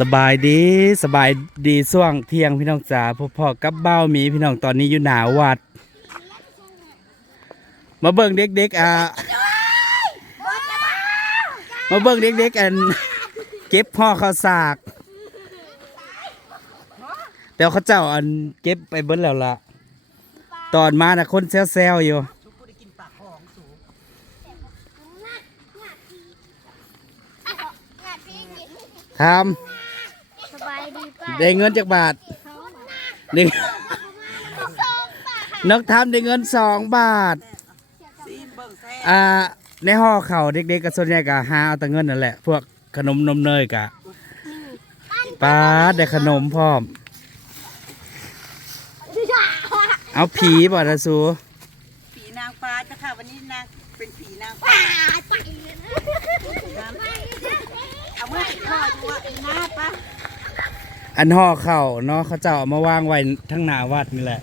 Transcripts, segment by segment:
สบายดีสบายดีช่วงเที่ยงพี่น้องจ๋าพ่อพ่อกับเบ้ามีพี่น้องตอนนี้อยู่หนาวัด มาเบิ่งเด็กๆอะมาเบิ่งเด็กๆอันเก็บห่อข้าวสาก แต่ว่าเขาเจ้าอันเก็บไปเบิ้แล้วล่ะ ตอนมาน่ะคนแซวๆอยู่ทำ ได้เงินจากบาทได้นกทำได้เงินสองบาท อ่า ในห่อเข่าวเด็กๆกับส่วนใหญ่ก็หาเอาแต่เงินนั่นแหละ พวกขนมนมเนยกะป้าดได้ขนมพร้อม เอาผีบ่ละสูผีนางฟ้าจ้ะค่ะวันนี้นางเป็นผีนางฟ้าไปเลยนะเอาเมื่อติดคอดูว่าหน้าปะ อันห่อเข่าวเนาะเขาเจ้าเอามาวางไว้ทั้งหน้าวัดนี่แหละ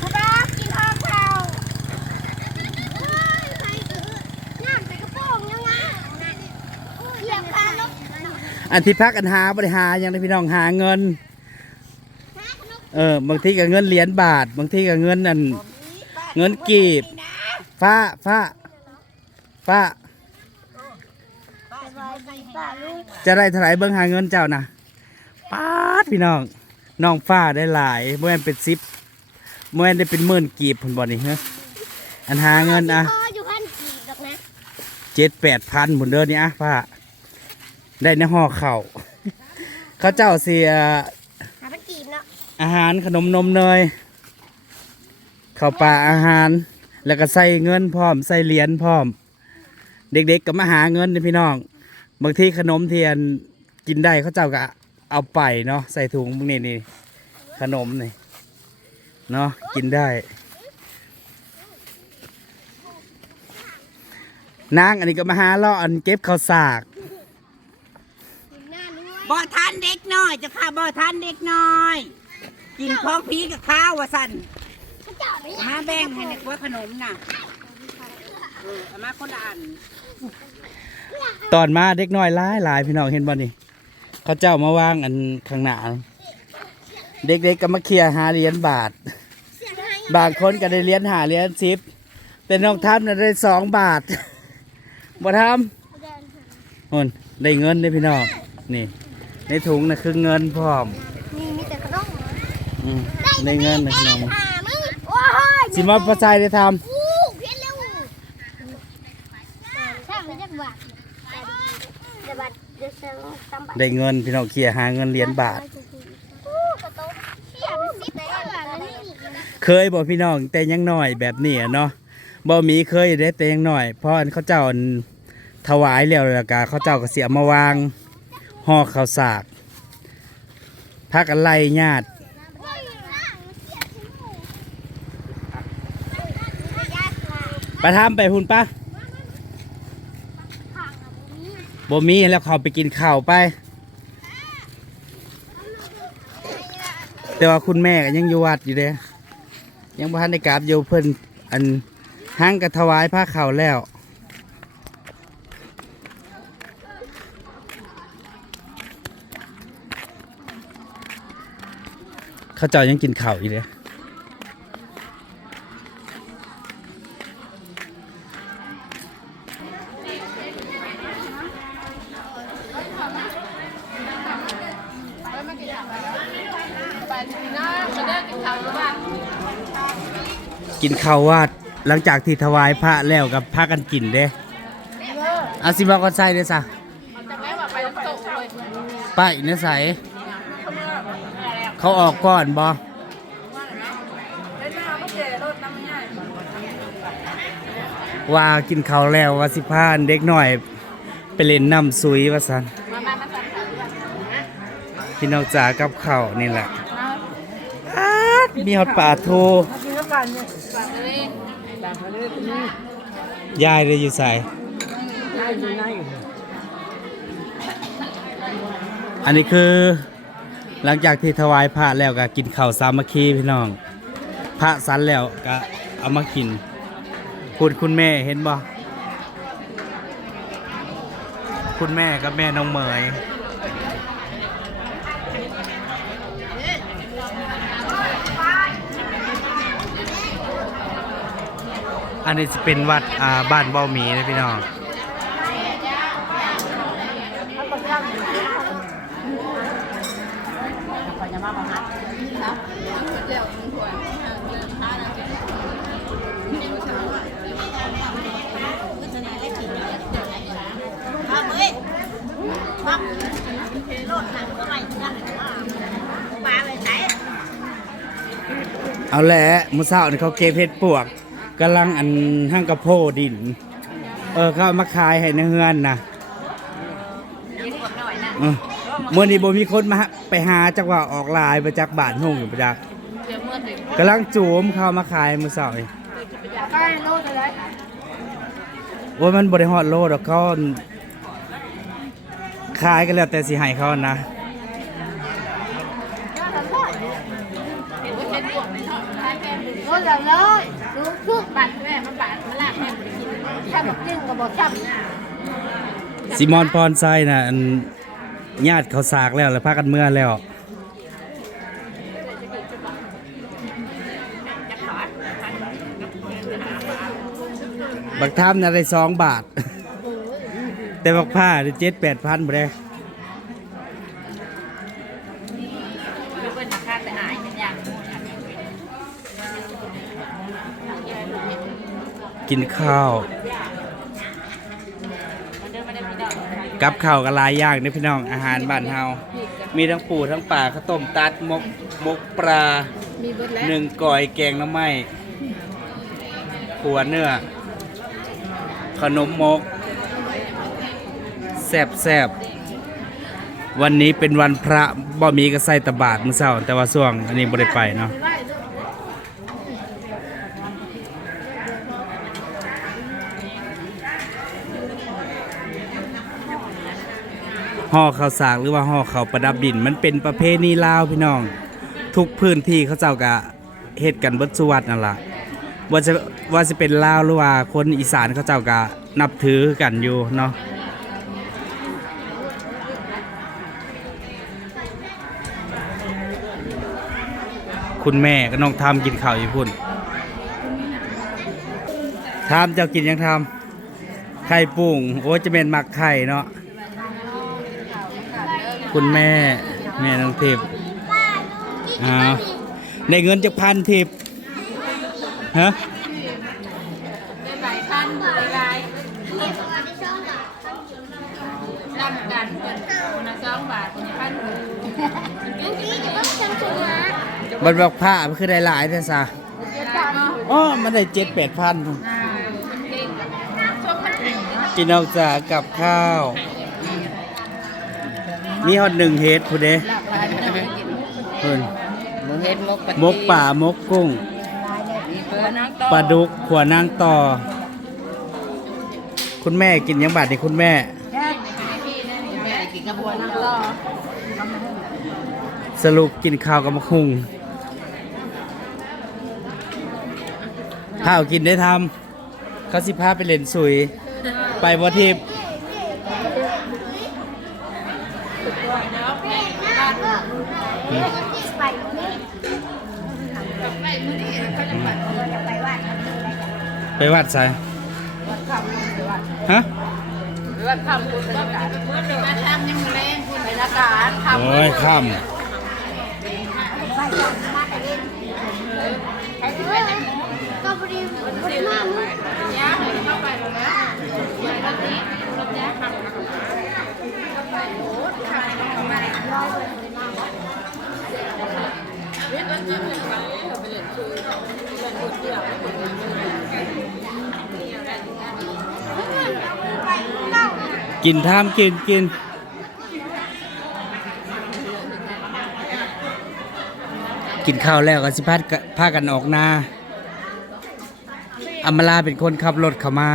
พ่อบ้ากินข้าวข้าวเฮ้ยใครซื้อน้ำใส่กระโปรงยังไงเหยียบคานกอันที่พักอันหาบริหายังได้พี่น้องหาเงิน เออบางทีก็เงินเหรียญบาท บางทีก็เงินอัน เงินกีบฟ้าฟ้าฟ้าสบายดีป่ะลูกจะได้เท่าไหร่เบิ่งหาเงินเจ้านะ ป๊าดพี่น้องน้องฟ้าได้หลายเมื่อเป็นซิปเมื่อได้เป็นหมื่นกีบผลบ่นี่เฮ้อันหาเงินอะพ่ออยู่ขั้นกี่ดอกนะเจ็ดแปดพันผลเดินนี่อะฟ้าได้ในห่อเข่าวเขาเจ้าเสียหาพันกีบเนาะอาหารขนมนมเนยข้าวปลาอาหาร แล้วก็ใส่เงินพร้อมใส่เหรียญพร้อม เด็กๆก็มาหาเงินนี่พี่น้อง บางทีขนมเทียนกินได้เขาเจ้าก็ เอาไปเนาะใส่ถุงพวกนี้นี่ขนมนี่เนาะกินได้ นางอันนี้ก็มาหาล่ออันเก็บข้าวสากหน้าด้วยบ่ทานเด็กน้อยจ้ะค่ะบ่ทานเด็กน้อย กินของผีกับข้าวว่าสั่นเขาเจาะไปมาแบ่งให้ในกว่าขนมน่ะเออเอามาคนละอันตอนมาเด็กน้อยหลายหลายพี่น้องเห็นบ่นี่ เขาเจ้ามาวางอันข้างหน้าเด็กๆก็มาเคลียร์หาเหรียญบาท บางคนก็ได้เหรียญหาเหรียญสิบแต่น้องทัพน่ะได้สองบาทบ่ทำนได้เงินได้พี่น้องนี่ ในถุงน่ะคือเงินพร้อมนี่มีแต่ขนมอืมได้เงินนะพี่น้องหามึงโอ้ยสิมาประชายได้ทอู้เพี้ยนเร็วใช่ไม่ได้บัตรแต่บัตรจะซื้อตามบัตรำ ได้เงินพี่น้องเคลียร์หาเงินเหรียญบาท เคยบอกพี่น้องแต่ยังน้อยแบบนี้อะเนาะบ่มีเคยได้แต่ยังหน้อยเพราะอันเขาเจ้าอันถวายแล้วแล้วก็เขาเจ้าก็เสียมาวางห่อข้าวสากพักอะไรญาติไปทำไปหุ่นปะ บ่มีแล้วเขาไปกินข้าวไป แต่ว่าคุณแม่ก็ยังอยู่วัดอยู่เด้ยังบ่ทันได้กราบอยู่เพิ่นอันห้างกระถวายผ้าขาวแล้วเขาเจ้ายังกินข้าวอยู่เล กินข้าววาดหลังจากที่ถวายพระแล้วกับพากันกินเด้เอาสิมาก่อนใส่เด้อซะไปเนื้อใสเขาออกก่อนบอว่ากินข้าวแล้วว่าสิพานเด็กหน่อย ไปเล่นน้ำซุยว่าสันพี่น้องจ๋ากับข้าวนี่แหละมีฮอ๊าด มีฮอตป่าโทยายเลยอยู่ใส่อันนี้คือ หลังจากที่ถวายพระแล้วก็กินข้าวสามัคคีพี่น้อง พระสันแล้วก็เอามากินพูดคุณแม่เห็นบ่คุณแม่กับแม่น้องเหมย อันนี้จะเป็นวัดอ่าบ้านเบ้าหมีนะพี่น้องเอาเอ้ยปั๊บโลดหนังก็ไม่ได้ปลาไปไหนเอาแหละมื้อเช้านี่เขาเก็บเห็ดปวก กำลังอันห้างกระโพดิน เออเขาเอามาขายให้ในเฮือนนะกินหมดหน่อยนะเออมื่อนี้บ่มีคนมาหาไปหาจักว่าออกลายไปจากบ้านห้องอยู่ประจักกำลังจูมเข้ามาขายมื้อเช้านี่ใกล้โลดเลยโอ้ยมันบ่ได้ฮอดโลดอกเขาขายกันแล้วแต่สิให้เขานะ โลดเลยเลยดูชุดบัตรแม่มาบัตรมาลากแม่ไปกินถ้า บอกจริงก็บอกช้ำซิมอนพรไซน่ะอันญาติเขาสากแล้วแล้วพากันเมื่อแล้วบักทำน่ะได้สองบาท แต่บักผ้าได้เจ็ดแปดพันบ่ได้ยกเป็นค่าแต่อายเป็นอย่างกินข้าว กับข้าวกับหลายอย่างนี่พี่น้องอาหารบ้านเฮา มีทั้งปูทั้งปลาข้าวต้มตัดมกมกปลามีเบิดแล้วหนึ่งก่อยแกงน้ำไหม้ขัวเนื้อ ขนมมกแซบแซบวันนี้เป็นวันพระบ่มีก็ใส่ตะบาดมื้อเช้า แต่ว่าช่วงอันนี้บ่ได้ไปเนาะ ห่อข้าวสากหรือว่าห่อข้าวประดับดิน มันเป็นประเพณีลาวพี่น้อง ทุกพื้นที่เขาเจ้าก็เฮ็ดกันเบิดสุวัดนั่นล่ะว่าจะว่าจะเป็นลาวหรือว่าคนอีสานเขาเจ้าก็นับถือกันอยู่เนาะคุณแม่ก็น้องทำกินข้าวอยู่พุ่นทำเจ้ากินยังทำไข่ปุ้งโอ้จะเป็นหมักไข่เนาะ คุณแม่ แม่น้องทิพย์อ้าวในเงินจากพันทิพย์ฮะได้หลายพันหลายลำกันคนละสองบาทคนละพันเมื่อกี้จะต้องจำชุดนะมันบอกผ้ามันคือได้หลายแต่ซะอ๋อมันได้เจ็ดแปดพันชมมันเองกินเอาจากกับข้าว มีฮอดหนึ่งเฮ็ดผู้เด้เพิ่นมึงเห็นมกมกป่ามกกุ้งมีเบอร์น้องโตปลาดุกขวานางต่อ คุณแม่กินยังบาดนี่คุณแม่แม่กินกระบวนน้องโตสรุปกินข้าวกับมะคุงข้าวกินได้ทำเขาสิพาไปเล่นสุย ไปบ่ทิพย์ ไปไปวัดใส่ฮะว่าคำคุณบรรยากาศเมื่อเดือนทำยังแรงคุณบรรยากาศทำโอ้ยค่ก็พอดีมากเลยยาเลยเข้าไปแล้วถแจ๊คขับำ กินท่ามกินกินกินข้าวแล้วก็สิพาดพากันออกนาอมาลาเป็นคนขับรถเข้ามา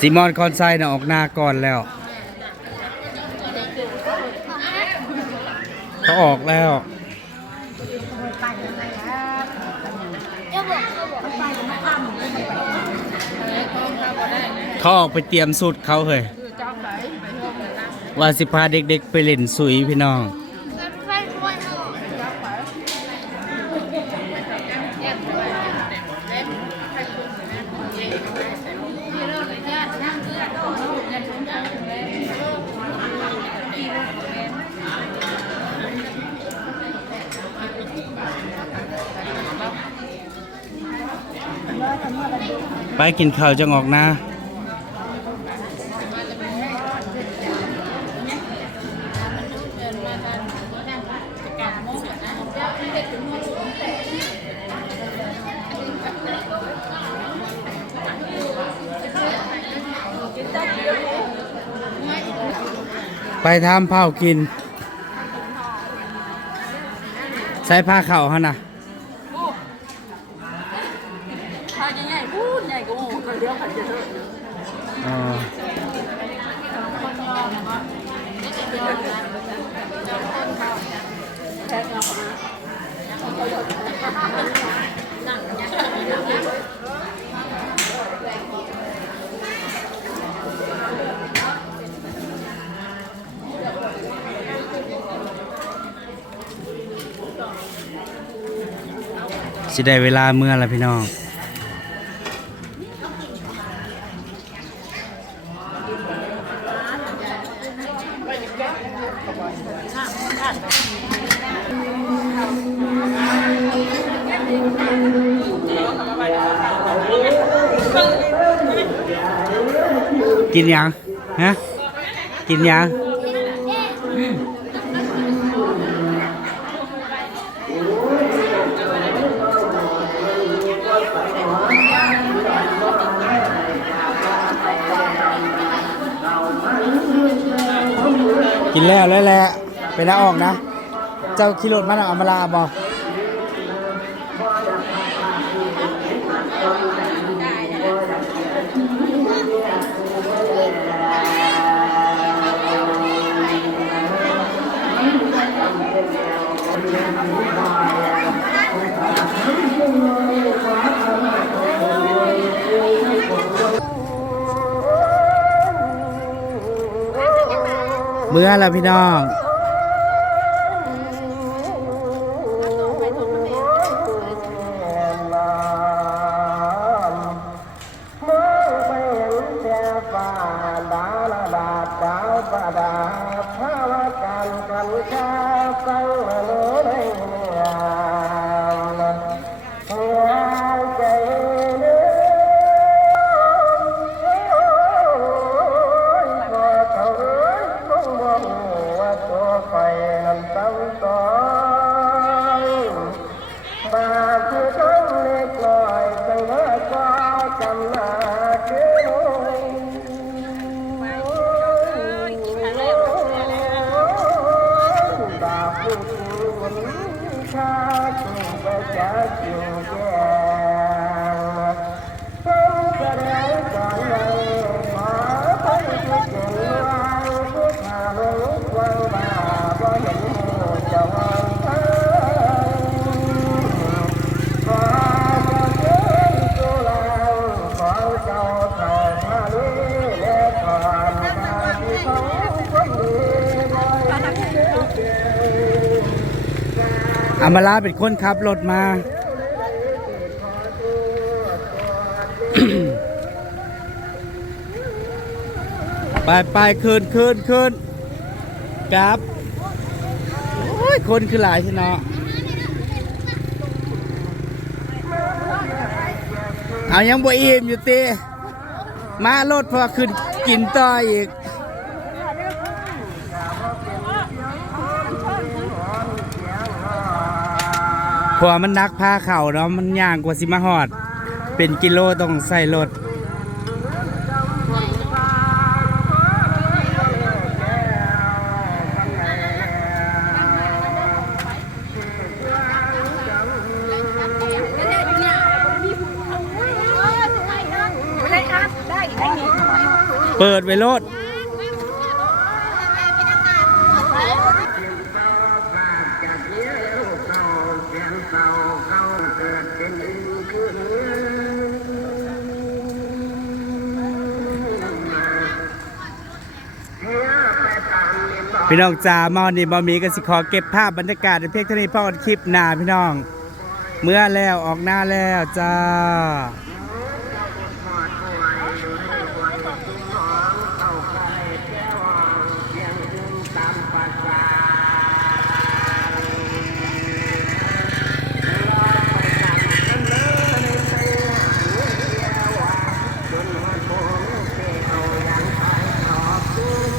ซิมอนคอนไซน่ะออกนาก่อนแล้ว เขาออกแล้วเขาออกไปเตรียมสูตรเขาเลยว่าสิพาเด็กๆไปเล่นสุยพี่น้อง ไปกินข้าวจังออกนะไปทำเผากิน ใส่ผ้าเข่าฮะนะ พาใหญ่ๆพูดใหญ่ก็โอ้ก็เลี้ยวขันจะเถอะ อ๋อ สิได้เวลาเมื่อแล้วพี่น้อง กินยังฮะกินยังกินแล้วแล้วแหละไปแล้วออกนะ เจ้าขี่รถมาแล้วเอามาลาบอ เมื่อแล้วพี่น้อง อามาลาเป็นคนขับรถมา ไปไปคืนคืนคืนกลับ ยคนคือหลายใช่เนาะเอายังบ่อิ่มอยู่ตีมารถพอขึ้นกินต่ออีกพราะว่ามันนักพาเข่าเนาะมันย่างกว่าสิมาหอด เป็นกิโลต้องใส่รถ เปิดไว้รถจากเนี้ยแล้วเศร้าเสียงเศร้าเข้าเกิดพี่น้องจ๋ามาวันนี้บอมีก็สิขอเก็บภาพบรรยากาศในเพียงเท่านี้พ่อคลิปหน้าพี่น้อง เมื่อแล้วออกหน้าแล้วจ้า